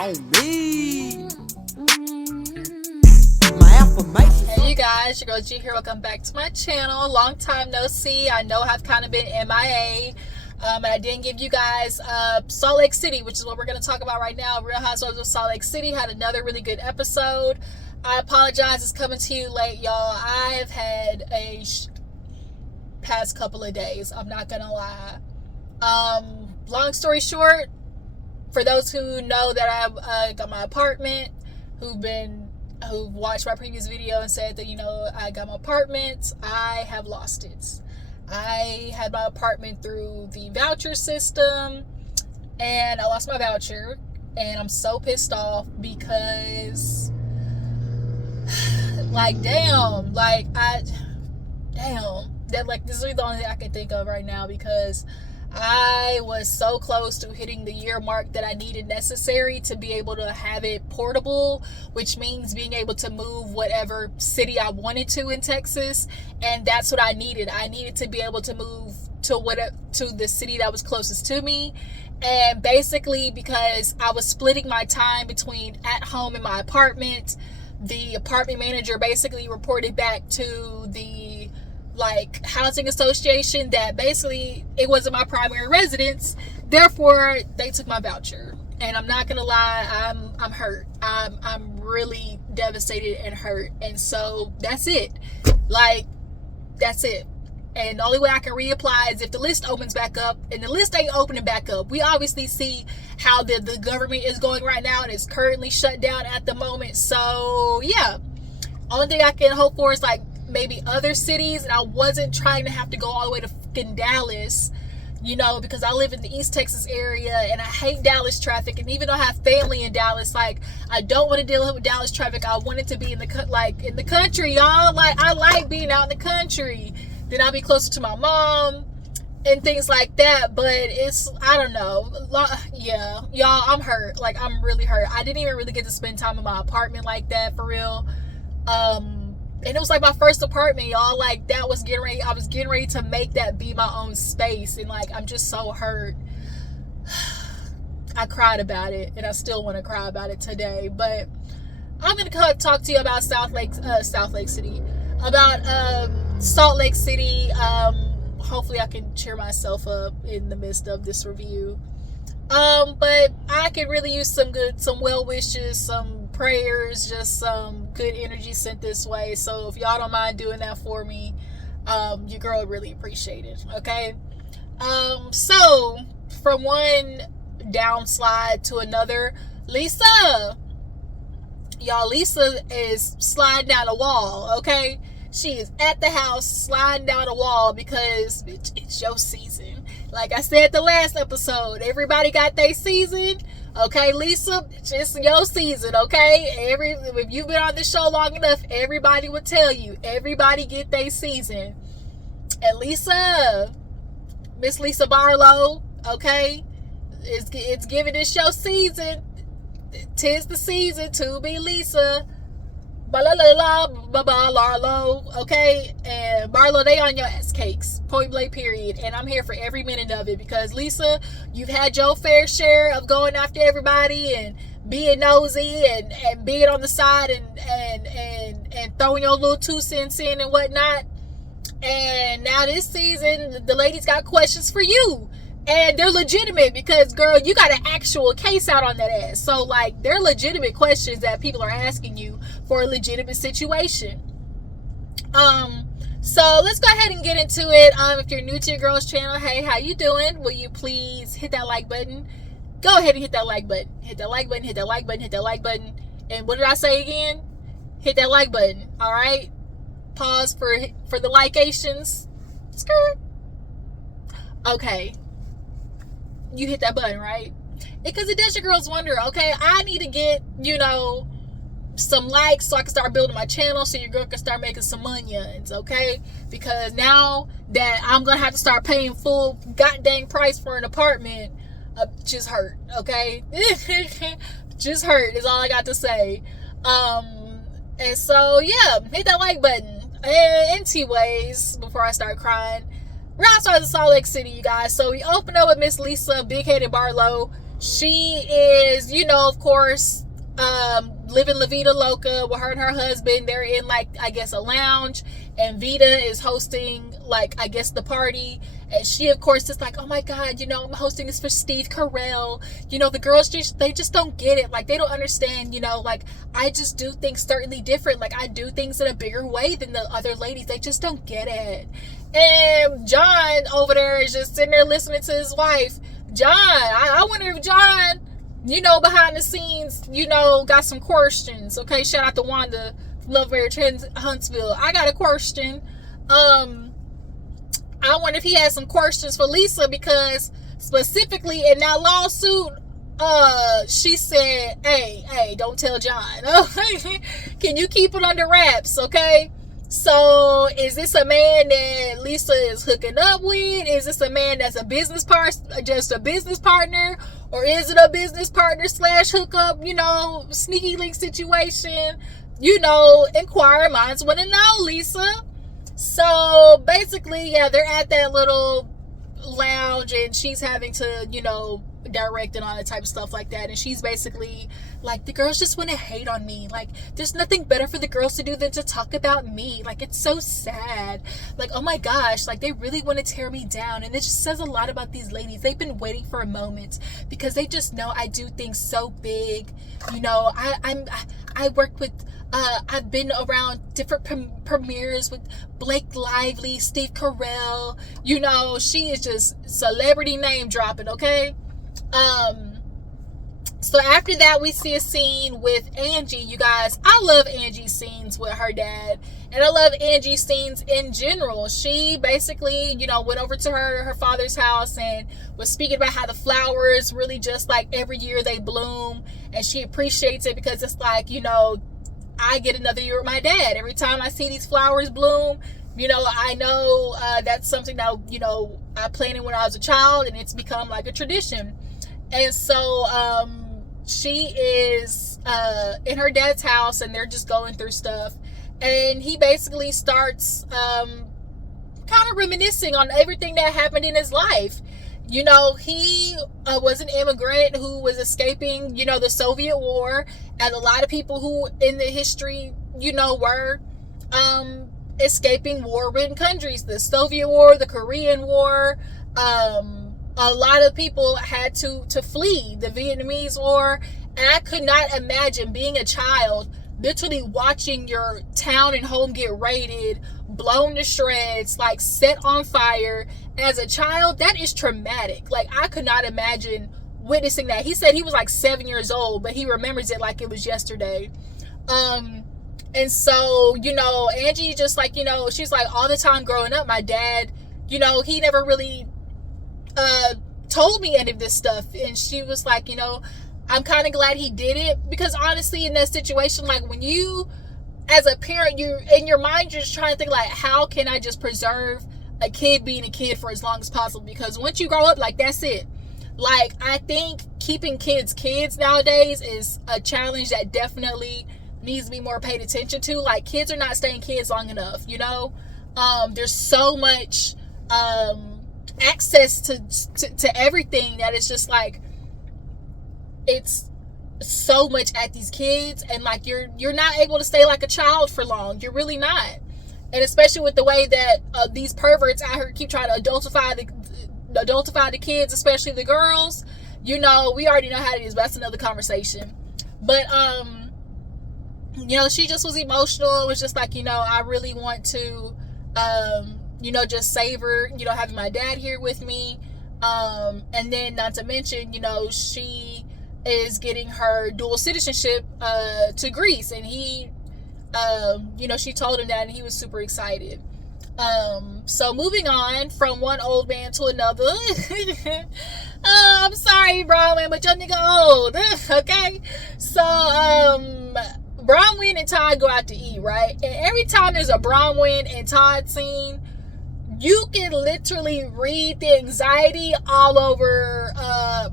on me. My affirmation. Hey you guys, your girl G here. Welcome back to my channel. Long time no see. I know I've kind of been MIA. And I didn't give you guys Salt Lake City, which is what we're going to talk about right now. Real Housewives of Salt Lake City had another really good episode. I apologize, it's coming to you late, y'all. I've had a past couple of days, I'm not gonna lie. Long story short, for those who know that I got my apartment, who've watched my previous video and said that, you know, I got my apartment, I have lost it. I had my apartment through the voucher system, and I lost my voucher, and I'm so pissed off because, like, damn, that, like, this is the only thing I can think of right now, because I was so close to hitting the year mark that I needed necessary to be able to have it portable, which means being able to move whatever city I wanted to in Texas. And that's what I needed. I needed to be able to move to the city that was closest to me. And basically, because I was splitting my time between at home and my apartment, the apartment manager basically reported back to the housing association that basically it wasn't my primary residence, therefore they took my voucher. And I'm not gonna lie, I'm hurt. I'm really devastated and hurt. And so that's it. That's it. And the only way I can reapply is if the list opens back up, and the list ain't opening back up. We obviously see how the government is going right now, and it's currently shut down at the moment. So yeah, only thing I can hope for is maybe other cities, and I wasn't trying to have to go all the way to fucking Dallas, you know, because I live in the East Texas area and I hate Dallas traffic. And even though I have family in Dallas, I don't want to deal with Dallas traffic. I wanted to be in the country, y'all. I like being out in the country. Then I'll be closer to my mom and things like that. But I don't know. Yeah, y'all, I'm hurt. I'm really hurt. I didn't even really get to spend time in my apartment like that, for real. And it was my first apartment, y'all. I was getting ready to make that be my own space. And I'm just so hurt. I cried about it, and I still want to cry about it today. But I'm going to talk to you about Salt Lake City. About Salt Lake City. Hopefully I can cheer myself up in the midst of this review. But I could really use some well wishes, some prayers, just some good energy sent this way. So if y'all don't mind doing that for me, your girl would really appreciate it. Okay. So from one downslide to another, Lisa is sliding down a wall. Okay. She is at the house sliding down a wall because it's your season. Like I said the last episode, everybody got their season. Okay, Lisa, it's your season, okay? If you've been on this show long enough, everybody would tell you. Everybody get their season. And Miss Lisa Barlow, okay, it's giving this show season. 'Tis the season to be Lisa. Barlow, okay? And Barlow, they on your ass cakes, point blank period. And I'm here for every minute of it, because Lisa, you've had your fair share of going after everybody and being nosy and being on the side and throwing your little 2 cents in and whatnot. And now this season, the ladies got questions for you. And they're legitimate, because, girl, you got an actual case out on that ass. So, they're legitimate questions that people are asking you for a legitimate situation. So let's go ahead and get into it. If you're new to your girl's channel, hey, how you doing? Will you please hit that like button? Go ahead and hit that like button. Hit that like button, hit that like button, hit that like button. And what did I say again? Hit that like button, all right? Pause for the likeations. Skirt. Okay. You hit that button, right? Because it does your girls wonder, okay, I need to get, some likes so I can start building my channel, so your girl can start making some monions, okay? Because now that I'm going to have to start paying full goddamn price for an apartment, just hurt, okay? Just hurt is all I got to say. And so, yeah, hit that like button. And anyways, before I start crying, Housewives of Salt Lake City, you guys. So we open up with Miss Lisa Big Headed Barlow. She is, of course, living La Vida Loca with her and her husband. They're in, like, I guess, a lounge, and Vida is hosting, like, I guess, the party. And she, of course, is like, oh my God, I'm hosting this for Steve Carell. The girls they just don't get it. Like, they don't understand, like, I just do things certainly different. Like, I do things in a bigger way than the other ladies. They just don't get it. And John over there is just sitting there listening to his wife. John, I wonder if John, behind the scenes, got some questions. Okay, shout out to Wanda from Love Marriage Huntsville. I got a question. I wonder if he has some questions for Lisa, because specifically in that lawsuit, she said, hey, don't tell John. Can you keep it under wraps, okay? So, is this a man that Lisa is hooking up with? Is this a man that's just a business partner? Or is it a business partner / hookup, sneaky link situation? Inquiring minds want to know, Lisa. So, basically, yeah, they're at that little lounge, and she's having to, direct and all that type of stuff like that. And she's basically like, the girls just want to hate on me. Like, there's nothing better for the girls to do than to talk about me. Like, it's so sad. Like, oh my gosh, like, they really want to tear me down. And it just says a lot about these ladies. They've been waiting for a moment, because they just know I do things so big. I work with, I've been around different premieres with Blake Lively, Steve Carell. She is just celebrity name dropping, okay? So after that, we see a scene with Angie. You guys, I love Angie's scenes with her dad, and I love Angie's scenes in general. She basically, went over to her father's house and was speaking about how the flowers really just, like, every year they bloom, and she appreciates it because it's like, I get another year with my dad. Every time I see these flowers bloom, I know that's something that, I planted when I was a child, and it's become like a tradition. And so she is in her dad's house, and they're just going through stuff. And he basically starts kind of reminiscing on everything that happened in his life. He was an immigrant who was escaping, the Soviet War, and a lot of people who in the history, were escaping war-ridden countries. The Soviet War, the Korean War, a lot of people had to flee the Vietnamese War. And I could not imagine being a child, literally watching your town and home get raided, blown to shreds, like set on fire. As a child, that is traumatic. Like, I could not imagine witnessing that. He said he was like 7 years old, but he remembers it like it was yesterday. And so, Angie just, like, she's like, all the time growing up, my dad, he never really told me any of this stuff. And she was like, I'm kind of glad he did it, because honestly, in that situation, like, when you, as a parent, you in your mind, you're just trying to think, like, how can I just preserve a kid being a kid for as long as possible? Because once you grow up, like, that's it. Like, I think keeping kids nowadays is a challenge that definitely needs to be more paid attention to. Like, kids are not staying kids long enough, there's so much access to everything that is just like, it's so much at these kids, and like, you're not able to stay like a child for long. You're really not. And especially with the way that these perverts out here keep trying to adultify the kids, especially the girls. We already know how it is, but that's another conversation. But she just was emotional. It was just like, I really want to just savor having my dad here with me. And then, not to mention, she is getting her dual citizenship to Greece, and he she told him that, and he was super excited. So moving on from one old man to another. I'm sorry, Bronwyn, but your nigga old. Okay, so Bronwyn and Todd go out to eat, right? And every time there's a Bronwyn and Todd scene, you can literally read the anxiety all over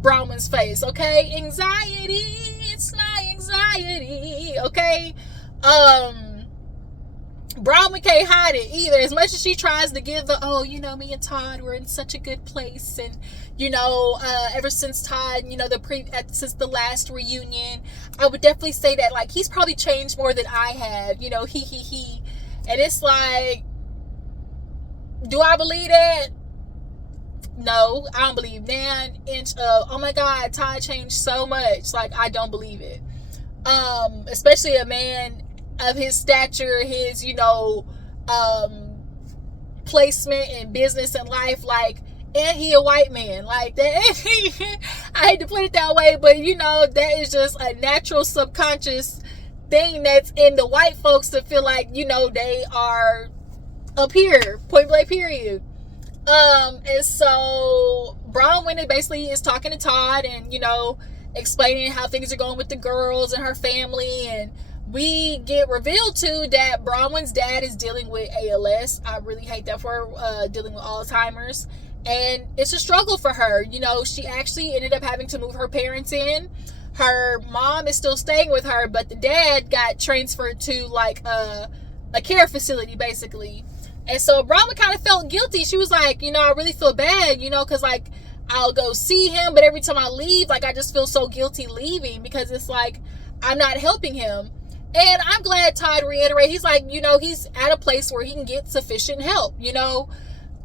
Bronwyn's face. Okay, anxiety, it's my anxiety. Okay. Bronwyn can't hide it either. As much as she tries to give the, oh, you know, me and Todd were in such a good place, and you know, ever since Todd, you know, since the last reunion, I would definitely say that like he's probably changed more than I have. You know, he, and it's like, do I believe that? No, I don't believe nan inch of, oh my God, Todd changed so much. Like, I don't believe it. Especially a man of his stature, his, you know, placement in business and life, like, and he a white man, like that. I hate to put it that way, but you know, that is just a natural subconscious thing that's in the white folks to feel like, you know, they are up here, point blank period. And so Bronwyn basically is talking to Todd and, you know, explaining how things are going with the girls and her family, and we get revealed to that Bronwyn's dad is dealing with ALS. I really hate that for her, dealing with Alzheimer's, and it's a struggle for her. You know, she actually ended up having to move her parents in. Her mom is still staying with her, but the dad got transferred to like a care facility basically. And so Bronwyn kind of felt guilty. She was like, you know, I really feel bad, you know, because like I'll go see him, but every time I leave, like I just feel so guilty leaving because it's like I'm not helping him. And I'm glad Todd reiterated, he's like, you know, he's at a place where he can get sufficient help. You know,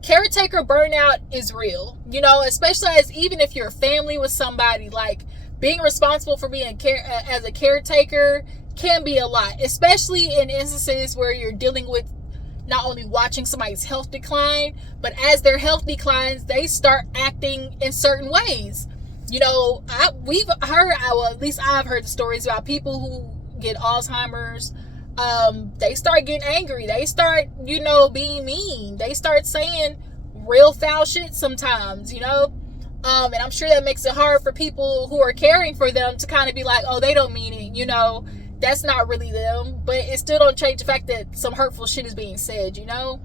caretaker burnout is real, you know, especially as even if you're a family with somebody, like being responsible for being as a caretaker can be a lot, especially in instances where you're dealing with not only watching somebody's health decline, but as their health declines, they start acting in certain ways. You know, we've heard, well, at least I've heard the stories about people who get Alzheimer's. They start getting angry. They start, you know, being mean. They start saying real foul shit sometimes, you know. And I'm sure that makes it hard for people who are caring for them to kind of be like, oh, they don't mean it, you know. That's not really them, but it still don't change the fact that some hurtful shit is being said, you know?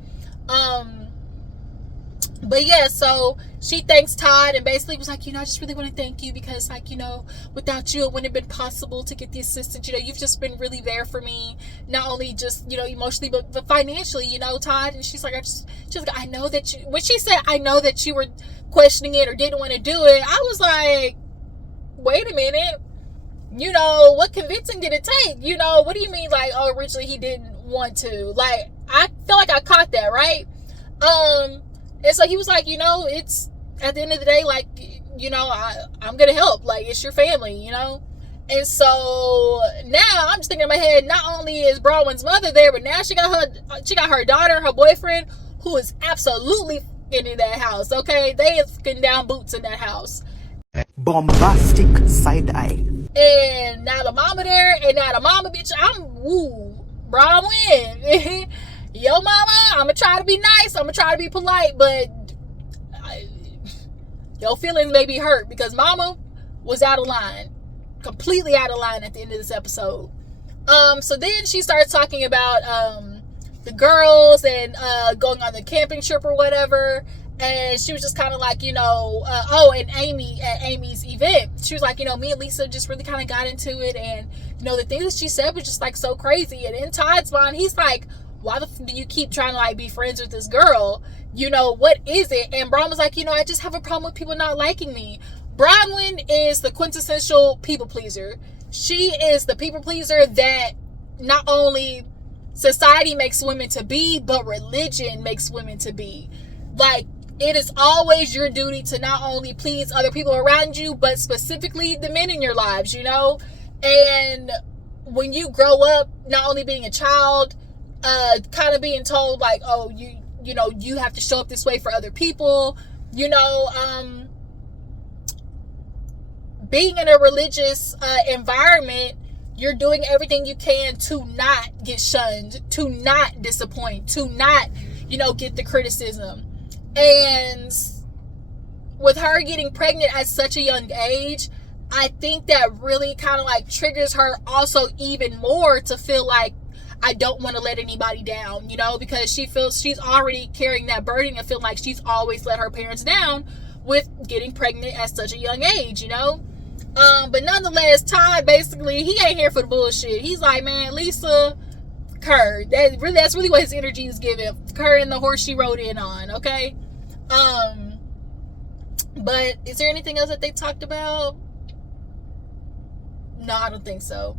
But yeah, so she thanks Todd and basically was like, you know, I just really want to thank you because, like, you know, without you, it wouldn't have been possible to get the assistance. You know, you've just been really there for me, not only just, you know, emotionally, but financially, you know, Todd. And she's like, she's like, I know that you, when she said, I know that you were questioning it or didn't want to do it, I was like, wait a minute. You know, what convincing did it take? You know, what do you mean, like, oh, originally he didn't want to? Like, I feel like I caught that, right? And so he was like, you know, it's, at the end of the day, like, you know, I'm gonna help. Like, it's your family, you know? And so, now, I'm just thinking in my head, not only is Bronwyn's mother there, but now she got her daughter, her boyfriend, who is absolutely in that house, okay? They is getting down boots in that house. Bombastic side eye. And now the mama there, and now the mama bitch, Bronwyn. Yo mama, I'ma try to be nice, I'ma try to be polite, but your feelings may be hurt because mama was out of line. Completely out of line at the end of this episode. So then she starts talking about the girls and going on the camping trip or whatever. And she was just kind of like, you know, and Amy at Amy's event, she was like, you know, me and Lisa just really kind of got into it. And, you know, the things that she said was just like so crazy. And in Todd's mind, he's like, why the do you keep trying to like be friends with this girl? You know, what is it? And Bronwyn was like, you know, I just have a problem with people not liking me. Bronwyn is the quintessential people pleaser. She is the people pleaser that not only society makes women to be, but religion makes women to be. Like, it is always your duty to not only please other people around you, but specifically the men in your lives, you know? And when you grow up, not only being a child, kind of being told like, oh, you know, you have to show up this way for other people, you know, being in a religious environment, you're doing everything you can to not get shunned, to not disappoint, to not, you know, get the criticism. And with her getting pregnant at such a young age, I think that really kind of like triggers her also even more to feel like, I don't want to let anybody down, you know, because she feels she's already carrying that burden and feel like she's always let her parents down with getting pregnant at such a young age, you know. But nonetheless, Todd basically, he ain't here for the bullshit. He's like, man, Lisa her. That's really what his energy is giving. Her and the horse she rode in on, okay? But is there anything else that they talked about? No, I don't think so.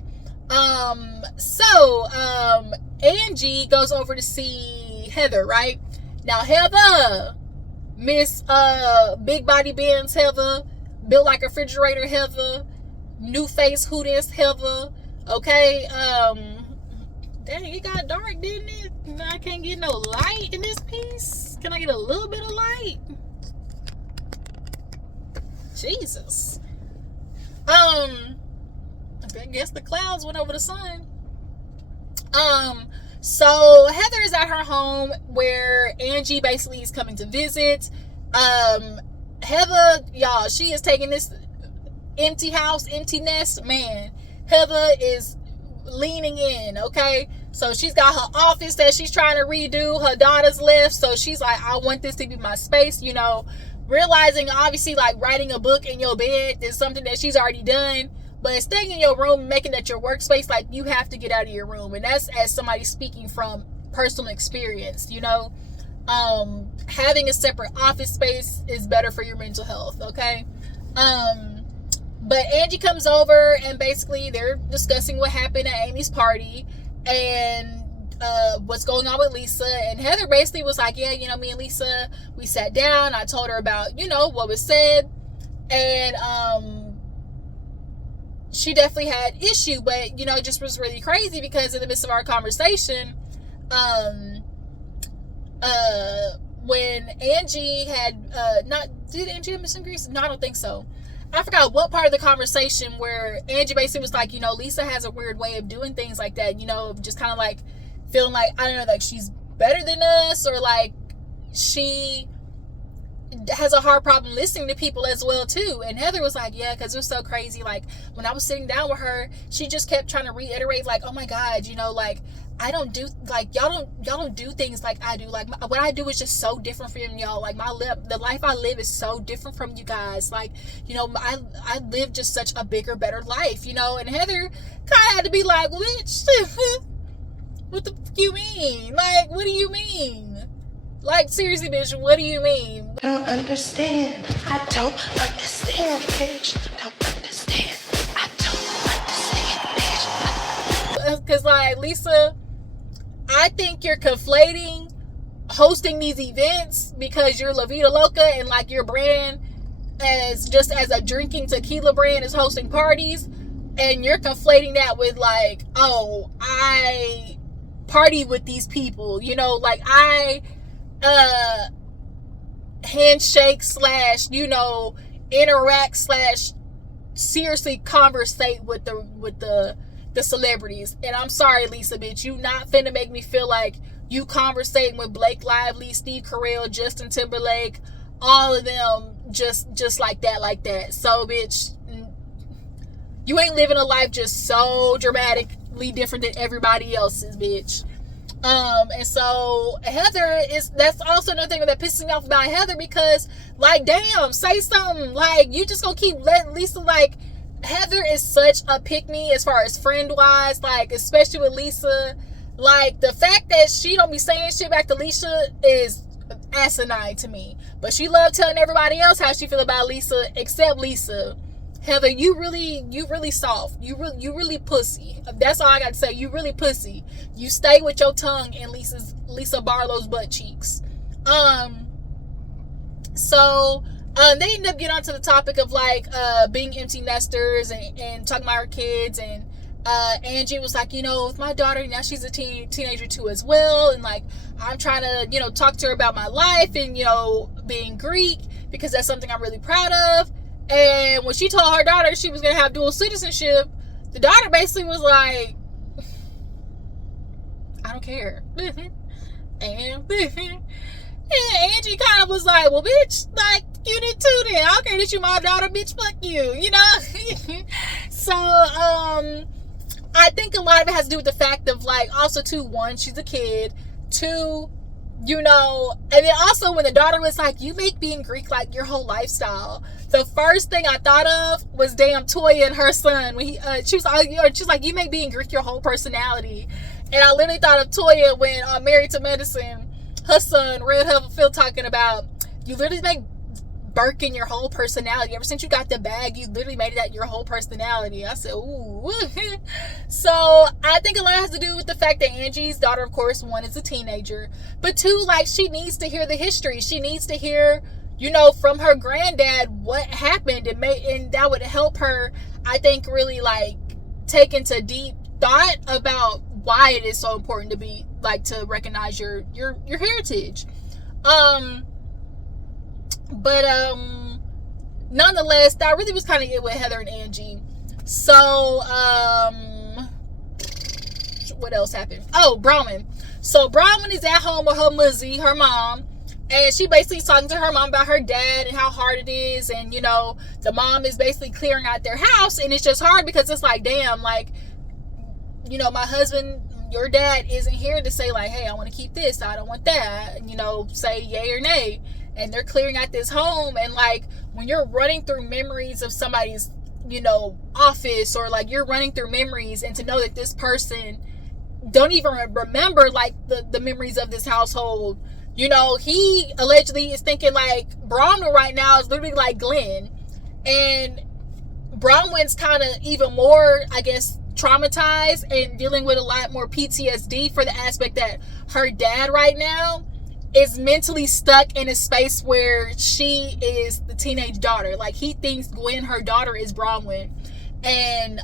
Angie goes over to see Heather, right? Now Heather, Miss Big Body Benz Heather, built like a refrigerator Heather, new face who this Heather, okay? Dang, it got dark, didn't it? I can't get no light in this piece. Can I get a little bit of light? Jesus. I guess the clouds went over the sun. So Heather is at her home where Angie basically is coming to visit. Heather, y'all, she is taking this empty house, empty nest, man. Heather is leaning in, okay? So she's got her office that she's trying to redo. Her daughter's left, so she's like, I want this to be my space, you know, realizing obviously like writing a book in your bed is something that she's already done, but staying in your room, making that your workspace, like you have to get out of your room. And that's as somebody speaking from personal experience, you know. Having a separate office space is better for your mental health, okay? But Angie comes over and basically they're discussing what happened at Amy's party and what's going on with Lisa. And Heather basically was like, yeah, you know, me and Lisa, we sat down, I told her about, you know, what was said, and she definitely had issue, but you know, it just was really crazy because in the midst of our conversation, when Angie had did Angie have missing grease? No, I don't think so. I forgot what part of the conversation where Angie basically was like, you know, Lisa has a weird way of doing things like that, you know, just kind of like feeling like, I don't know, like she's better than us, or like she has a hard problem listening to people as well too. And Heather was like, yeah, because it was so crazy. Like when I was sitting down with her, she just kept trying to reiterate like, oh my God, you know, like I don't do, like y'all don't do things like I do. Like what I do is just so different from y'all. Like the life I live is so different from you guys. Like, you know, I live just such a bigger, better life, you know. And Heather kind of had to be like, bitch, what the fuck you mean? Like, what do you mean? Like, seriously, bitch, what do you mean? I don't understand. I don't understand, bitch. I don't understand. I don't understand, bitch. Because, like, Lisa, I think you're conflating hosting these events because you're La Vida Loca and, like, your brand as just as a drinking tequila brand is hosting parties. And you're conflating that with, like, oh, I party with these people. You know, like, I handshake / you know, interact / seriously conversate with the celebrities. And I'm sorry, Lisa, bitch, you not finna make me feel like you conversating with Blake Lively, Steve Carell, Justin Timberlake, all of them just like that. So, bitch, you ain't living a life just so dramatically different than everybody else's, bitch. And so Heather that's also another thing that pisses me off about Heather, because like, damn, say something. Like, you just gonna keep letting Lisa, like, Heather is such a pick-me as far as friend wise, like, especially with Lisa. Like, the fact that she don't be saying shit back to Lisa is asinine to me, but she loved telling everybody else how she feel about Lisa except Lisa. Heather, you really soft. You really pussy. That's all I got to say. You really pussy. You stay with your tongue in Lisa Barlow's butt cheeks. So they ended up getting onto the topic of like being empty nesters and talking about her kids, and Angie was like, you know, with my daughter now, she's a teenager too as well, and like I'm trying to, you know, talk to her about my life and, you know, being Greek because that's something I'm really proud of. And when she told her daughter she was going to have dual citizenship, the daughter basically was like, I don't care. And Angie kind of was like, well, bitch, like, you did too then. I don't care that you my daughter, bitch, fuck you, you know? So, I think a lot of it has to do with the fact of, like, also, too, one, she's a kid. Two, you know, and then also when the daughter was like, you make being Greek like your whole lifestyle, the first thing I thought of was damn Toya and her son when she was like, you make being Greek your whole personality. And I literally thought of Toya when Married to Medicine, her son, Red Phil, talking about, you literally make Birkin your whole personality. Ever since you got the bag, you literally made that your whole personality. I said, ooh. So I think a lot has to do with the fact that Angie's daughter, of course, one, is a teenager, but two, like, she needs to hear the history. She needs to hear, you know, from her granddad what happened, and that would help her, I think, really like take into deep thought about why it is so important to be like to recognize your heritage. But nonetheless, that really was kind of it with Heather and Angie. So what else happened? Oh, Bronwyn. So Bronwyn is at home with her muzzy, her mom, and she basically talking to her mom about her dad and how hard it is. And, you know, the mom is basically clearing out their house, and it's just hard because it's like, damn, like, you know, my husband, your dad isn't here to say like, hey, I want to keep this, I don't want that, you know, say yay or nay. And they're clearing out this home, and like when you're running through memories of somebody's, you know, office, or like you're running through memories, and to know that this person don't even remember like the memories of this household, you know, he allegedly is thinking like Bronwyn right now is literally like Glenn, and Bronwyn's kind of even more, I guess, traumatized and dealing with a lot more PTSD for the aspect that her dad right now is mentally stuck in a space where she is the teenage daughter. Like, he thinks Gwen, her daughter, is Bronwyn, and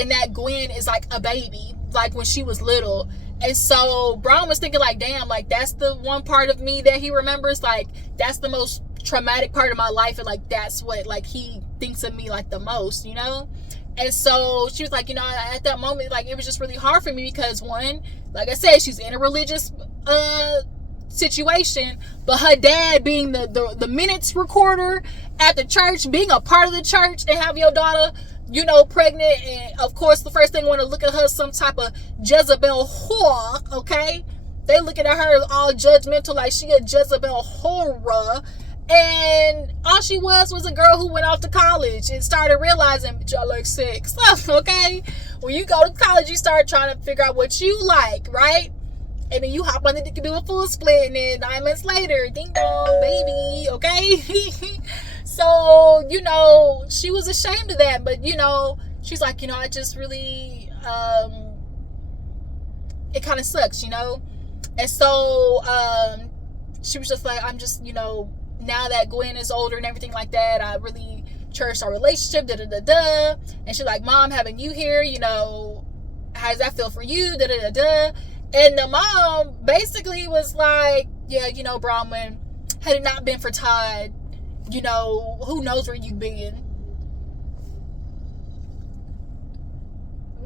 that Gwen is like a baby, like when she was little. And so Bronwyn was thinking like, damn, like that's the one part of me that he remembers, like that's the most traumatic part of my life, and like that's what like he thinks of me like the most, you know. And so she was like, you know, at that moment, like it was just really hard for me because, one, like I said, she's in a religious situation, but her dad being the minutes recorder at the church, being a part of the church, and have your daughter, you know, pregnant, and of course the first thing want to look at her some type of Jezebel whore, okay? They looking at her all judgmental like she a Jezebel horror. And all she was a girl who went off to college and started realizing, y'all like sex, okay? When you go to college, you start trying to figure out what you like, right? And then you hop on the dick and do a full split, and then 9 months later, ding dong, baby, okay? So, you know, she was ashamed of that, but, you know, she's like, you know, I just really, it kind of sucks, you know? And so, she was just like, I'm just, you know, now that Gwen is older and everything like that, I really cherish our relationship, da-da-da-da. And she's like, Mom, having you here, you know, how does that feel for you, da-da-da-da. And the mom basically was like, yeah, you know, Bronwyn, had it not been for Todd, you know, who knows where you'd been.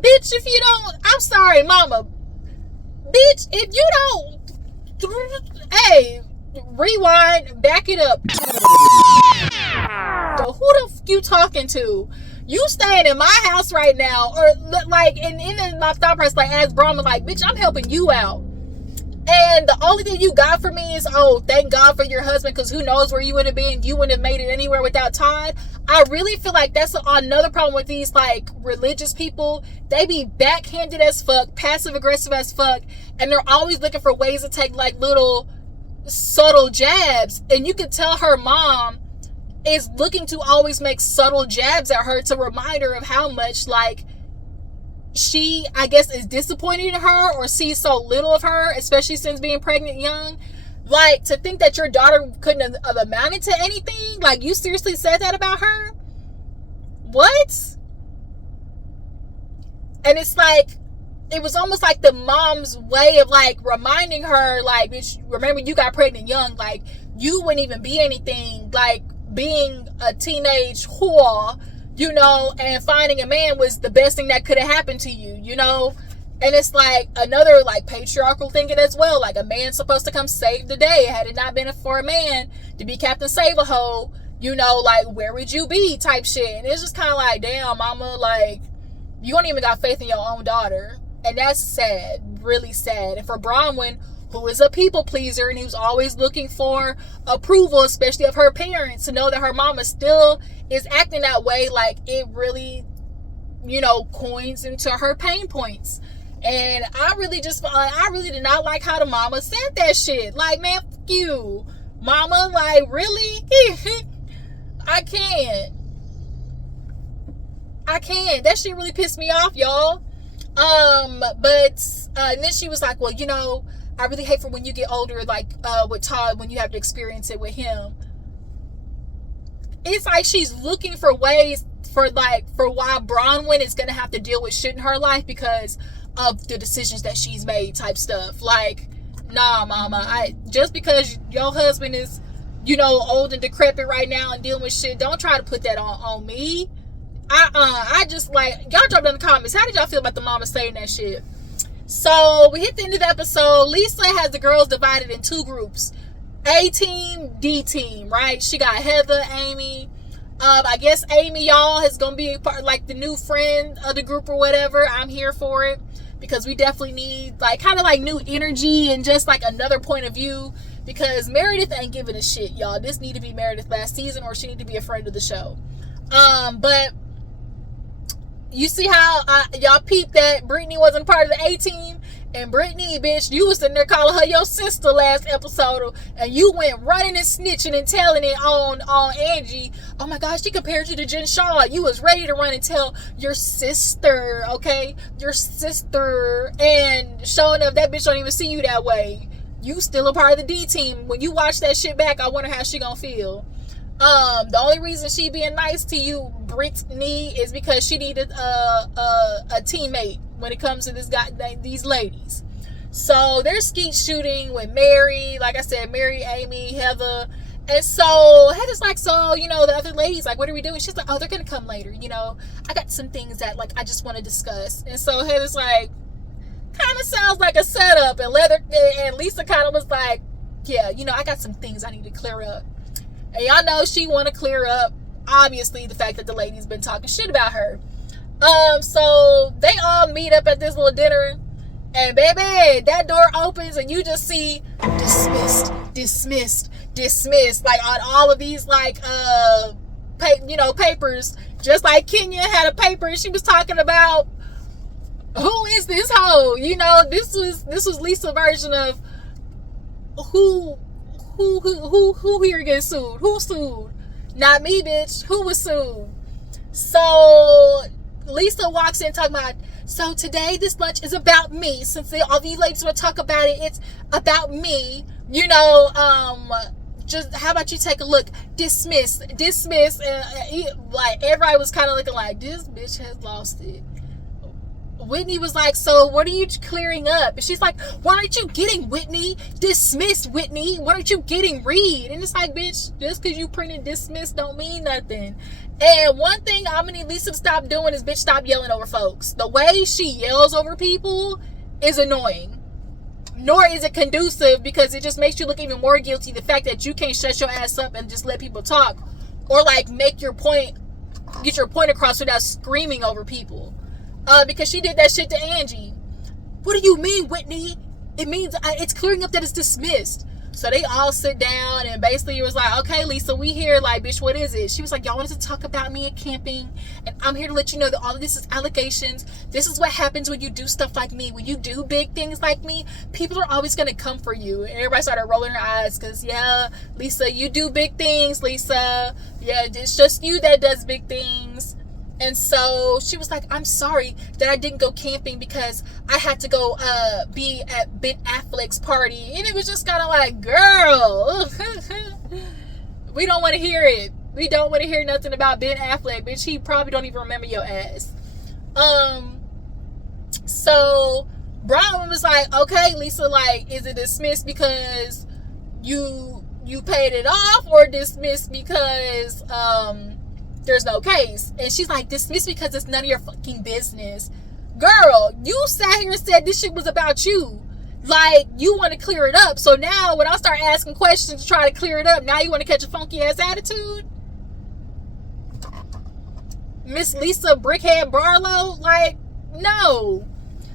Bitch, if you don't, I'm sorry, mama. Bitch, if you don't, hey, rewind, back it up. So who the f you talking to? You staying in my house right now, or like, and in my thought process, like, as Brahma, like, bitch, I'm helping you out, and the only thing you got for me is, oh, thank God for your husband, because who knows where you would have been. You wouldn't have made it anywhere without Todd. I really feel like that's another problem with these like religious people. They be backhanded as fuck, passive aggressive as fuck, and they're always looking for ways to take like little subtle jabs. And you could tell her mom is looking to always make subtle jabs at her to remind her of how much like she, I guess, is disappointed in her or sees so little of her, especially since being pregnant young. Like, to think that your daughter couldn't have amounted to anything, like, you seriously said that about her? What? And it's like, it was almost like the mom's way of like reminding her, like, bitch, remember you got pregnant young, like you wouldn't even be anything, like being a teenage whore, you know, and finding a man was the best thing that could have happened to you, you know. And it's like another like patriarchal thinking as well, like a man's supposed to come save the day. Had it not been for a man to be Captain Save-A-Ho, you know, like where would you be type shit. And it's just kind of like, damn, mama, like you don't even got faith in your own daughter. And that's sad, really sad. And for Bronwyn, who is a people pleaser and who's always looking for approval, especially of her parents, to know that her mama still is acting that way, like it really coins into her pain points. And I really did not like how the mama said that shit. Like, man, fuck you, mama. Like, really? I can't. That shit really pissed me off, y'all. But and then she was like, well, I really hate for when you get older, like with Todd, when you have to experience it with him. It's like she's looking for ways for why Bronwyn is gonna have to deal with shit in her life because of the decisions that she's made, type stuff. Like, nah, mama, just because your husband is, old and decrepit right now and dealing with shit, don't try to put that on me. I just, like, y'all drop down in the comments, how did y'all feel about the mama saying that shit? So we hit the end of the episode. Lisa has the girls divided in two groups, A team, D team, right? She got Heather, Amy. I guess Amy, y'all, is gonna be part, like, the new friend of the group or whatever. I'm here for it because we definitely need, like, kind of like new energy and just like another point of view, because Meredith ain't giving a shit, y'all. This need to be Meredith last season, or she need to be a friend of the show. But you see how y'all peeped that Brittany wasn't part of the A team? And Brittany, bitch, you was sitting there calling her your sister last episode, and you went running and snitching and telling it on Angie. Oh my gosh, she compared you to Jen Shaw. You was ready to run and tell your sister, okay? Your sister. And showing up, that bitch don't even see you that way. You still a part of the D team. When you watch that shit back, I wonder how she gonna feel. The only reason she being nice to you, Brittany, is because she needed a teammate when it comes to these ladies. So they're skeet shooting with Mary, like I said, Mary, Amy, Heather. And so Heather's like, so, the other ladies, like, what are we doing? She's like, oh, they're gonna come later, I got some things that, like, I just want to discuss. And so Heather's like, kind of sounds like a setup. And Lisa kind of was like, yeah, I got some things I need to clear up. And y'all know she want to clear up, obviously, the fact that the lady's been talking shit about her. So they all meet up at this little dinner, and baby, that door opens and you just see dismissed, like on all of these, like, papers, just like Kenya had a paper and she was talking about, who is this hoe? This was Lisa's version of who here gets sued? Who sued? Not me, bitch. Who was sued? So Lisa walks in talking about, so today this lunch is about me. Since all these ladies want to talk about it, it's about me. Just how about you take a look? Dismiss. Like, everybody was kind of looking like, this bitch has lost it. Whitney was like, so what are you clearing up? And she's like, why aren't you getting Whitney? Dismiss, Whitney. Why aren't you getting Reed? And it's like, bitch, just because you printed dismiss don't mean nothing. And one thing I'm gonna need Lisa to stop doing is, bitch, stop yelling over folks. The way she yells over people is annoying. Nor is it conducive, because it just makes you look even more guilty. The fact that you can't shut your ass up and just let people talk, or like get your point across without screaming over people. Because she did that shit to Angie. What do you mean, Whitney? It means it's clearing up that it's dismissed. So they all sit down, and basically it was like, okay, Lisa, we here. Like, bitch, what is it? She was like, y'all wanted to talk about me at camping, and I'm here to let you know that all of this is allegations. This is what happens when you do stuff like me. When you do big things like me, people are always going to come for you. And everybody started rolling their eyes because, yeah, Lisa, you do big things, Lisa. Yeah, it's just you that does big things. And so she was like, I'm sorry that I didn't go camping because I had to go be at Ben Affleck's party. And it was just kind of like, girl, we don't want to hear it. We don't want to hear nothing about Ben Affleck, bitch. He probably don't even remember your ass. So Brown was like, okay, Lisa, like, is it dismissed because you paid it off, or dismissed because there's no case? And she's like, dismissed because it's none of your fucking business. Girl, you sat here and said this shit was about you. Like, you want to clear it up. So now when I start asking questions to try to clear it up, now you want to catch a funky ass attitude? Miss Lisa Brickhead Barlow? Like, no.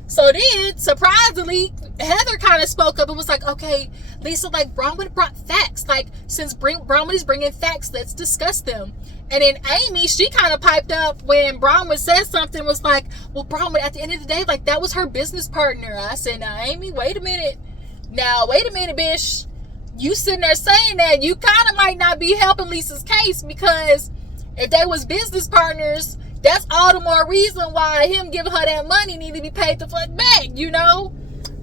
So then, surprisingly, Heather kind of spoke up and was like, okay, Lisa, like, Bronwyn brought facts. Like, since Bronwyn is bringing facts, let's discuss them. And then Amy, she kind of piped up when Bronwyn said something, was like, well, Bronwyn, at the end of the day, like, that was her business partner. I said, now, Amy, wait a minute, bitch. You sitting there saying that, you kind of might not be helping Lisa's case, because if they was business partners, that's all the more reason why him giving her that money need to be paid the fuck back, you know?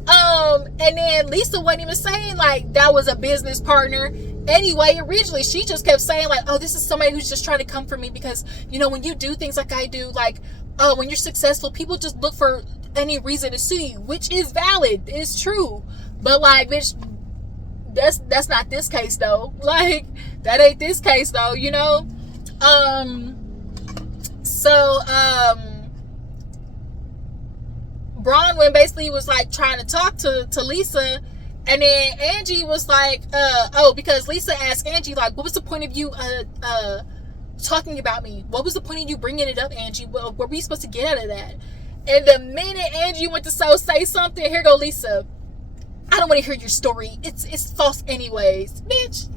And then Lisa wasn't even saying like that was a business partner. Anyway, originally she just kept saying like, oh, this is somebody who's just trying to come for me because, you know, when you do things like I do, like, when you're successful, people just look for any reason to sue you, which is valid. It's true. But like, bitch, that's not this case though. Like, that ain't this case though, you know? Bronwyn basically was like trying to talk to Lisa, and then Angie was like, because Lisa asked Angie like, what was the point of you talking about me? What was the point of you bringing it up, Angie? What were we supposed to get out of that? And the minute Angie went to say something, here go Lisa, I don't want to hear your story. It's false anyways, bitch.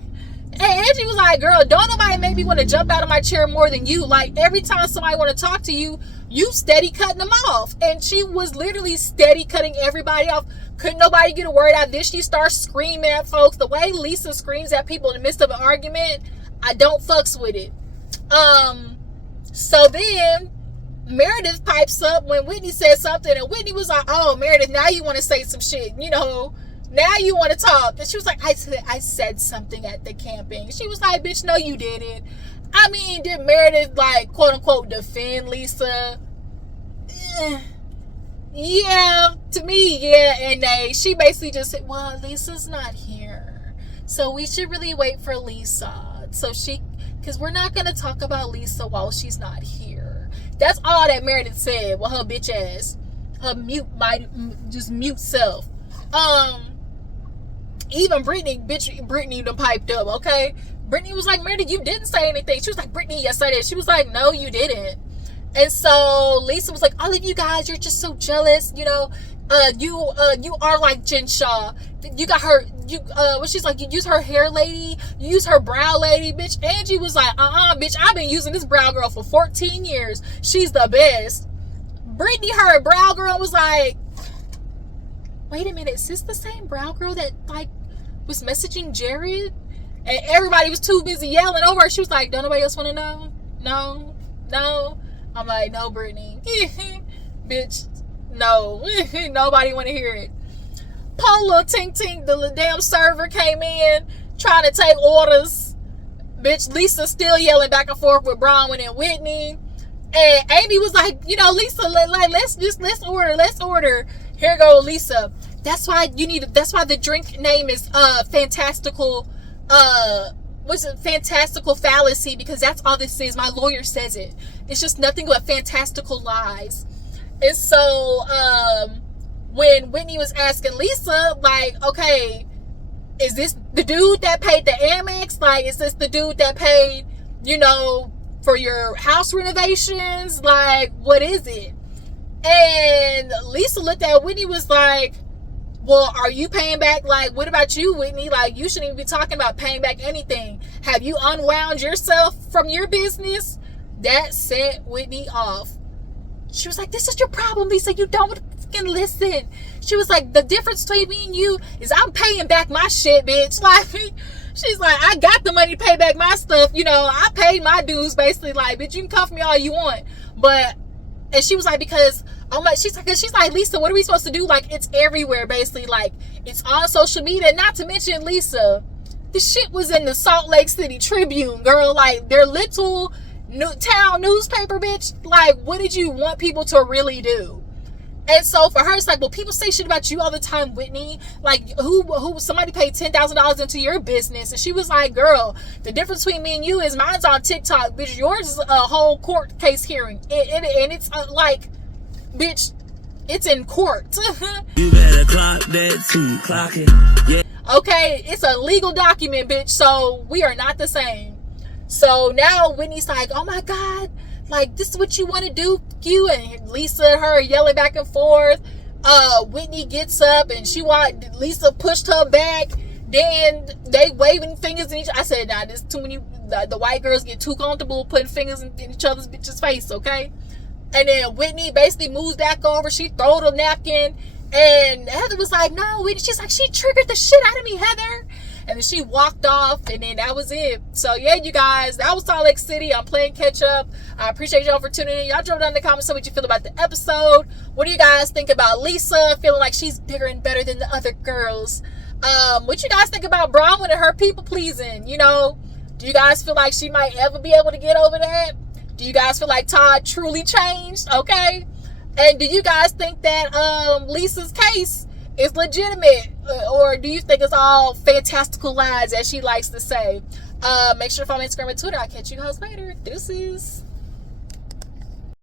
And Angie was like, girl, don't nobody make me want to jump out of my chair more than you. Like, every time somebody want to talk to you, you steady cutting them off. And she was literally steady cutting everybody off. Couldn't nobody get a word out. Then she starts screaming at folks. The way Lisa screams at people in the midst of an argument, I don't fucks with it. So then Meredith pipes up when Whitney said something, and Whitney was like, oh, Meredith, now you want to say some shit, you know, now you want to talk. And she was like, I said something at the camping. She was like, bitch, no, you didn't. I mean, did Meredith, like, quote unquote, defend Lisa? Yeah, to me, yeah. And she basically just said, well, Lisa's not here, so we should really wait for Lisa. So because we're not going to talk about Lisa while she's not here. That's all that Meredith said. Well, her bitch ass, her mute self. Even Brittany done piped up, okay? Brittany was like, Meredith, you didn't say anything. She was like, Brittany, yes I did. She was like, no, you didn't. And so Lisa was like, all of you guys, you're just so jealous, you know. You are like Jen Shaw. You got her, she's like, you use her hair lady, you use her brow lady, bitch. Angie was like, bitch, I've been using this brow girl for 14 years. She's the best. Brittany, her brow girl, was like, wait a minute, is this the same brow girl that like was messaging Jared? And everybody was too busy yelling over her. She was like, don't nobody else want to know? No. I'm like, no, Brittany. Bitch, no. Nobody want to hear it. Poor little Tink, the damn server came in trying to take orders. Bitch, Lisa still yelling back and forth with Bronwyn and Whitney. And Amy was like, you know, Lisa, like, let's order. Here go Lisa. That's why the drink name is fantastical. What's it? Fantastical fallacy, because that's all this is. My lawyer says it. It's just nothing but fantastical lies. And so when Whitney was asking Lisa, like, okay, is this the dude that paid the Amex? Like, is this the dude that paid, you know, for your house renovations? Like, what is it? And Lisa looked at Whitney, was like, well, are you paying back? Like, what about you, Whitney? Like, you shouldn't even be talking about paying back anything. Have you unwound yourself from your business? That set Whitney off. She was like, this is your problem, Lisa. You don't fucking listen. She was like, the difference between me and you is I'm paying back my shit, bitch. Like, she's like, I got the money to pay back my stuff. You know, I paid my dues, basically. Like, bitch, you can cuff me all you want. And she was like, because she's like, Lisa, what are we supposed to do? Like, it's everywhere, basically. Like, it's on social media. Not to mention, Lisa, the shit was in the Salt Lake City Tribune, girl. Like, their little town newspaper, bitch. Like, what did you want people to really do? And so for her, it's like, well, people say shit about you all the time, Whitney. Like, who somebody paid $10,000 into your business? And she was like, girl, the difference between me and you is mine's on TikTok, bitch. Yours is a whole court case hearing. And it's like, bitch, it's in court. You better clock that clocking. Yeah. Okay, it's a legal document, bitch. So we are not the same. So now Whitney's like, oh my God, like, this is what you want to do, you? And Lisa and her yelling back and forth. Whitney gets up and Lisa pushed her back. Then they waving fingers in each. I said, nah, this too many. The white girls get too comfortable putting fingers in each other's bitches' face, okay? And then Whitney basically moves back over. She throw the napkin, and Heather was like, no, Whitney. She's like, she triggered the shit out of me, Heather. And then she walked off, and then that was it. So yeah, you guys, that was Salt Lake City. I'm playing catch up. I appreciate y'all for tuning in. Y'all drop down in the comments what you feel about the episode. What do you guys think about Lisa feeling like she's bigger and better than the other girls? What you guys think about Bronwyn and her people pleasing? You know, do you guys feel like she might ever be able to get over that? Do you guys feel like Todd truly changed? Okay. And do you guys think that Lisa's case is legitimate, or do you think it's all fantastical lies, as she likes to say? Make sure to follow me on Instagram and Twitter. I'll catch you guys later. Deuces.